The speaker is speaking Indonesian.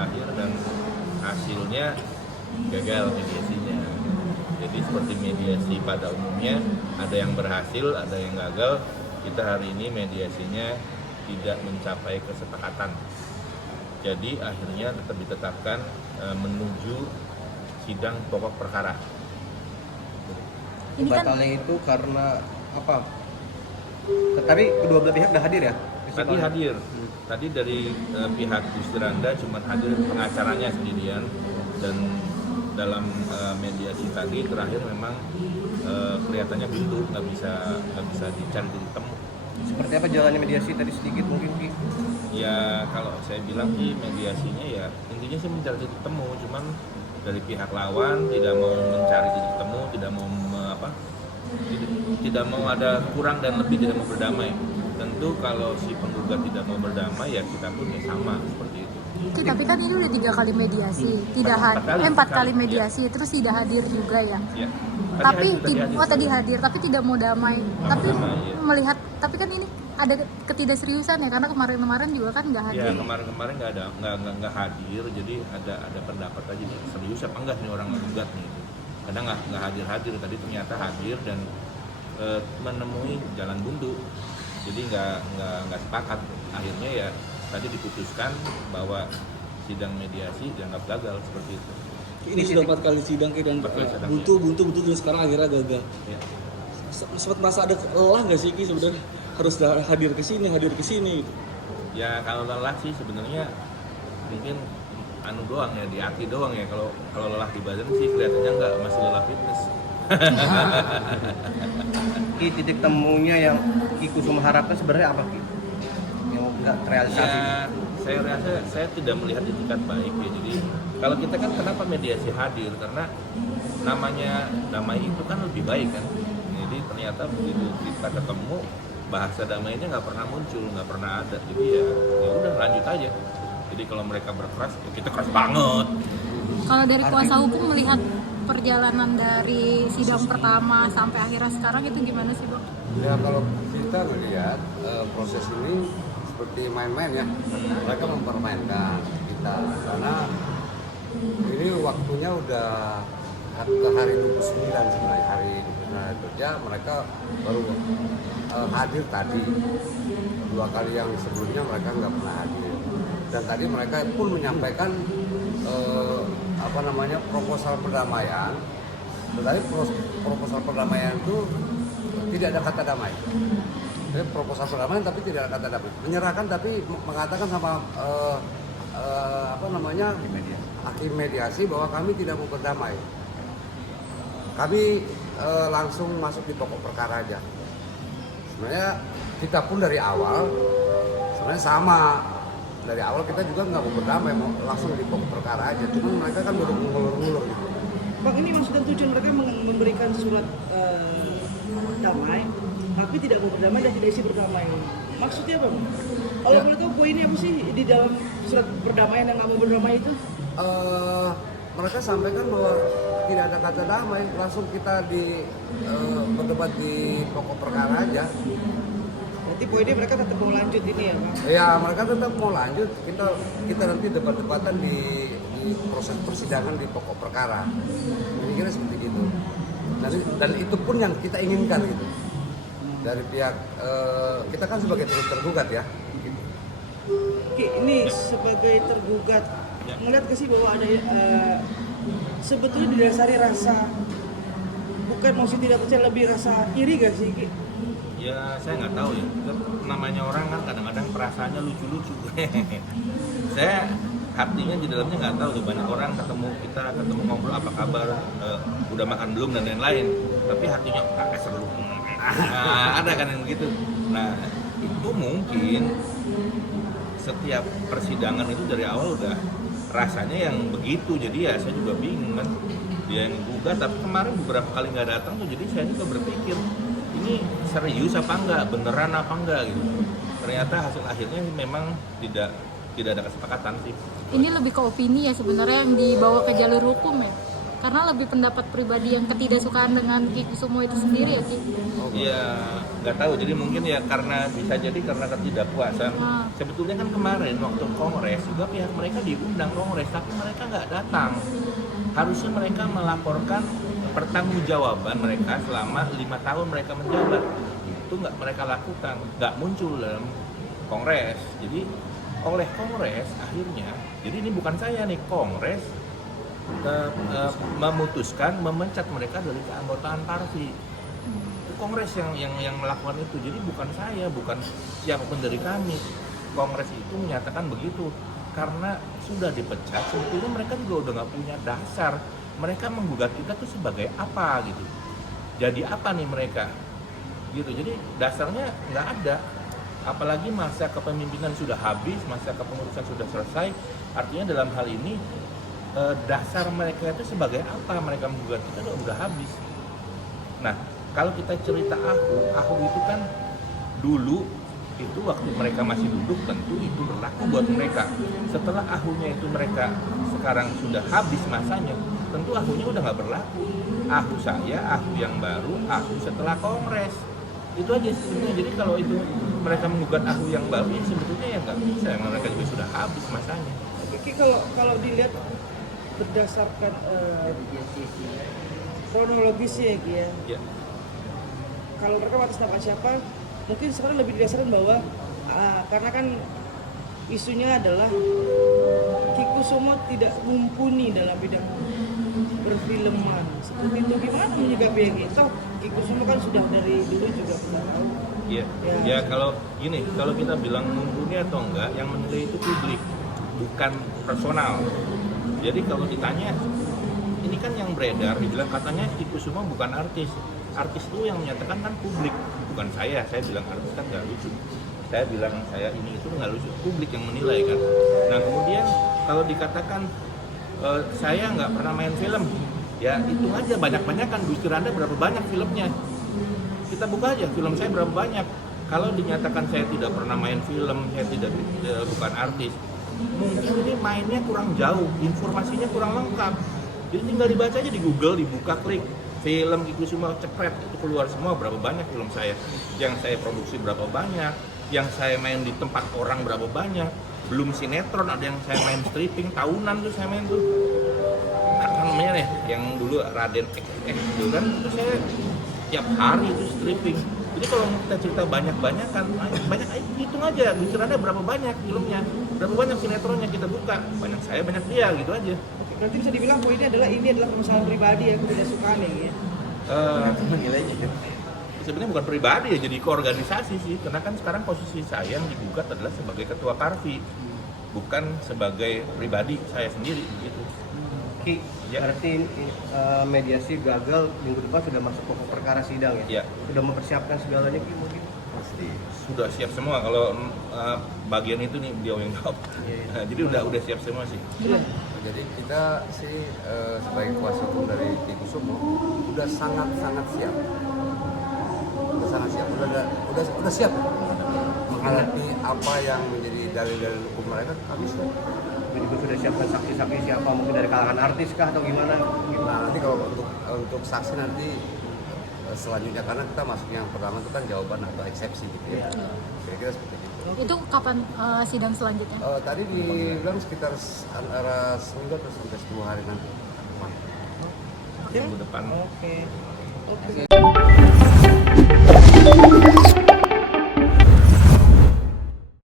berakhir dan hasilnya gagal mediasinya. Jadi seperti mediasi pada umumnya, ada yang berhasil, ada yang gagal. Kita hari ini mediasinya tidak mencapai kesepakatan. Jadi akhirnya tetap ditetapkan menuju sidang pokok perkara. Ini kan Batalnya itu karena apa? Tapi kedua belah pihak udah hadir ya? Tadi hadir. Tadi dari pihak Yusranda cuma hadir pengacaranya sendirian, dan dalam mediasi tadi terakhir memang kelihatannya buntu, nggak bisa dicari titik temu. Seperti apa jalannya mediasi tadi sedikit mungkin Ki? Ya kalau saya bilang sih mediasinya ya intinya sih mencari titik temu, cuman dari pihak lawan tidak mau mencari titik temu, tidak mau ada kurang dan lebih, tidak mau berdamai. Tentu kalau si penggugat tidak mau berdamai ya kita pun ya sama seperti itu. Oke, tapi kan ini udah 3 kali mediasi, tidak Empat 4 kali kali, mediasi, terus tidak hadir juga ya. Ya. Tapi tadi hadir, tapi tidak mau damai. Tapi damai, ya. melihat, tapi kan ini ada ketidakseriusan ya, karena kemarin juga kan nggak hadir. Ya kemarin nggak hadir, jadi ada pendapat aja nih serius apa enggak nih orang menggugat nih. Kadang nggak hadir, tadi ternyata hadir dan menemui jalan buntu. Jadi nggak sepakat. Akhirnya ya tadi diputuskan bahwa sidang mediasi dianggap gagal seperti itu. Ini sudah 4 kali sidang dan buntu dan sekarang akhirnya gagal. Ya. Sempat merasa ada lelah nggak sih Ki sebenarnya harus hadir ke sini gitu. Ya kalau lelah sih sebenarnya mungkin doang ya, di hati doang ya. Kalau lelah di badan sih kelihatannya nggak, masih lelah fitness. Ki, titik temunya yang Ki Kusuma harapkan sebenarnya apa Ki? Yang nggak terrealisasi? Ya, saya rasa saya tidak melihat itikat baik ya. Jadi kalau kita kan kenapa mediasi hadir, karena namanya damai itu kan lebih baik kan. Jadi ternyata begitu kita ketemu, bahasa damainya nggak pernah muncul, nggak pernah ada. Jadi ya udah lanjut aja. Jadi kalau mereka berkeras, ya kita keras banget. Kalau dari kuasa hukum melihat perjalanan dari sidang pertama sampai akhirnya sekarang itu gimana sih, Bang? Ya kalau kita melihat proses ini seperti main-main ya, mereka mempermainkan kita karena ini waktunya udah ke hari 29 sebenarnya, hari 29 kerja mereka baru hadir tadi. 2 kali yang sebelumnya mereka nggak pernah hadir, dan tadi mereka pun menyampaikan proposal perdamaian. Tetapi proposal perdamaian itu tidak ada kata damai. Jadi proposal perdamaian tapi tidak ada kata damai. Menyerahkan tapi mengatakan sama hakim mediasi bahwa kami tidak mau berdamai. Kami langsung masuk di pokok perkara aja. Sebenarnya kita pun dari awal sebenarnya sama. Dari awal kita juga nggak mau berdamai, mau langsung di pokok perkara aja. Cuman mereka kan baru ngulur-ngulur gitu. Bang, ini maksud dan tujuan mereka memberikan surat damai, tapi tidak mau berdamai dan tidak isi berdamai. Maksudnya apa, Bang? Kalau boleh tahu poinnya apa sih di dalam surat perdamaian yang nggak mau berdamai itu? Mereka sampaikan bahwa tidak ada kata damai, langsung kita berdebat di pokok perkara aja. Berarti poinnya mereka tetap mau lanjut ini ya, Bang? Ya, mereka tetap mau lanjut. Kita nanti debat-debatan di proses persidangan di pokok perkara. Ini kira seperti itu. Dan itu pun yang kita inginkan gitu. Dari pihak kita kan sebagai tergugat ya. Gitu. Oke, ini sebagai tergugat ngeliat ke sih bahwa ada sebetulnya didasari rasa, bukan maksud tidak percaya, lebih rasa iri gak sih Ki? Ya saya nggak tahu ya, namanya orang kan kadang-kadang perasaannya lucu-lucu. Saya hatinya di dalamnya nggak tahu tuh, banyak orang ketemu ngobrol apa kabar, udah makan belum dan lain-lain, tapi hatinya seru. Ada kan yang begitu. Nah itu mungkin setiap persidangan itu dari awal udah rasanya yang begitu, jadi ya saya juga bingung kan, dia yang gugat tapi kemarin beberapa kali nggak datang tuh, jadi saya juga berpikir ini serius apa enggak, beneran apa enggak gitu. Ternyata hasil akhirnya memang tidak ada kesepakatan sih. Ini lebih ke opini ya sebenarnya yang dibawa ke jalur hukum ya. Karena lebih pendapat pribadi yang ketidaksukaan dengan Ki Kusumo itu sendiri ya Ki? Iya, nggak tahu. Jadi mungkin ya karena bisa jadi karena ketidakpuasan. Sebetulnya kan kemarin waktu kongres juga pihak mereka diundang kongres, tapi mereka nggak datang. Harusnya mereka melaporkan pertanggungjawaban mereka selama 5 tahun mereka menjabat. Itu nggak mereka lakukan, nggak muncul dalam kongres. Jadi oleh kongres akhirnya, jadi ini bukan saya nih, kongres memutuskan memecat mereka dari keanggotaan parvi. Itu kongres yang melakukan itu. Jadi bukan saya, bukan siapapun dari kami. Kongres itu menyatakan begitu karena sudah dipecat. Sebetulnya mereka juga udah nggak punya dasar. Mereka menggugat kita tuh sebagai apa gitu. Jadi apa nih mereka? Gitu. Jadi dasarnya nggak ada. Apalagi masa kepemimpinan sudah habis, masa kepengurusan sudah selesai. Artinya dalam hal ini dasar mereka itu sebagai apa mereka menggugat kita udah habis. Nah, kalau kita cerita Ahok itu kan dulu itu waktu mereka masih duduk tentu itu berlaku buat mereka. Setelah Ahoknya itu mereka sekarang sudah habis masanya, tentu Ahoknya udah nggak berlaku. Ahok saya, Ahok yang baru, Ahok setelah kongres. Itu aja sebetulnya. Jadi kalau itu mereka menggugat Ahok yang baru ya sebetulnya ya nggak bisa, mereka juga sudah habis masanya. Oke, kalau dilihat berdasarkan kronologisnya ya Ki ya. Ya. Kalau mereka atas nama siapa, mungkin sekarang lebih didasarkan bahwa karena kan isunya adalah Ki Kusumo tidak mumpuni dalam bidang perfilman. Seperti itu gimana menyikapi gitu? Ki Kusumo kan sudah dari dulu juga kita tahu. Iya. Ya kalau gini, kalau kita bilang mumpuni atau enggak, yang menilai itu publik, bukan personal. Jadi kalau ditanya, ini kan yang beredar, dibilang katanya Ki Kusumo bukan artis. Artis itu yang menyatakan kan publik, bukan saya. Saya bilang artis kan nggak lucu. Saya bilang saya ini itu nggak lucu. Publik yang menilai kan. Nah kemudian kalau dikatakan saya nggak pernah main film, ya hitung aja banyak-banyakan. Gus Dur Anda berapa banyak filmnya? Kita buka aja film saya berapa banyak. Kalau dinyatakan saya tidak pernah main film, saya tidak bukan artis, mungkin ini mainnya kurang jauh, informasinya kurang lengkap. Jadi tinggal dibaca aja di Google, dibuka klik film Ki Kusumo, cepret itu keluar semua berapa banyak film saya, yang saya produksi berapa banyak, yang saya main di tempat orang berapa banyak, belum sinetron, ada yang saya main stripping tahunan tuh saya main tuh apa namanya nih, yang dulu Raden XX itu kan, itu saya tiap hari itu stripping. Jadi kalau kita cerita banyak-banyakan, banyak hitung aja, misalnya berapa banyak filmnya, berapa banyak sinetronnya kita buka, banyak saya banyak dia gitu aja. Oke, berarti bisa dibilang bahwa ini adalah permasalahan pribadi ya, tidak suka nih ya. Sebenarnya bukan pribadi ya, jadi ke organisasi sih, karena kan sekarang posisi saya yang digugat adalah sebagai ketua Karvi, bukan sebagai pribadi saya sendiri gitu. Ki, berarti mediasi gagal, minggu depan sudah masuk pokok perkara sidang ya? Iya. Sudah mempersiapkan segalanya Ki mungkin? Pasti. Sudah siap semua, kalau bagian itu nih beliau yang jawab. Iya. Jadi udah siap semua sih. Jadi kita sih sebagai kuasa hukum dari Ki Kusumo udah sangat siap. Udah sangat siap. Udah siap menghadapi apa yang menjadi dalil-dalil hukum mereka, kami siap. Jadi sudah siapkan saksi-saksi siapa, mungkin dari kalangan artis kah atau gimana? Nah nanti kalau untuk saksi nanti selanjutnya, karena kita masuk yang pertama itu kan jawaban atau eksepsi gitu ya. Kira-kira seperti itu. Itu kapan sidang selanjutnya? Tadi dibilang sekitar antara seminggu atau sampai 10 hari nanti. Minggu depan. Oke.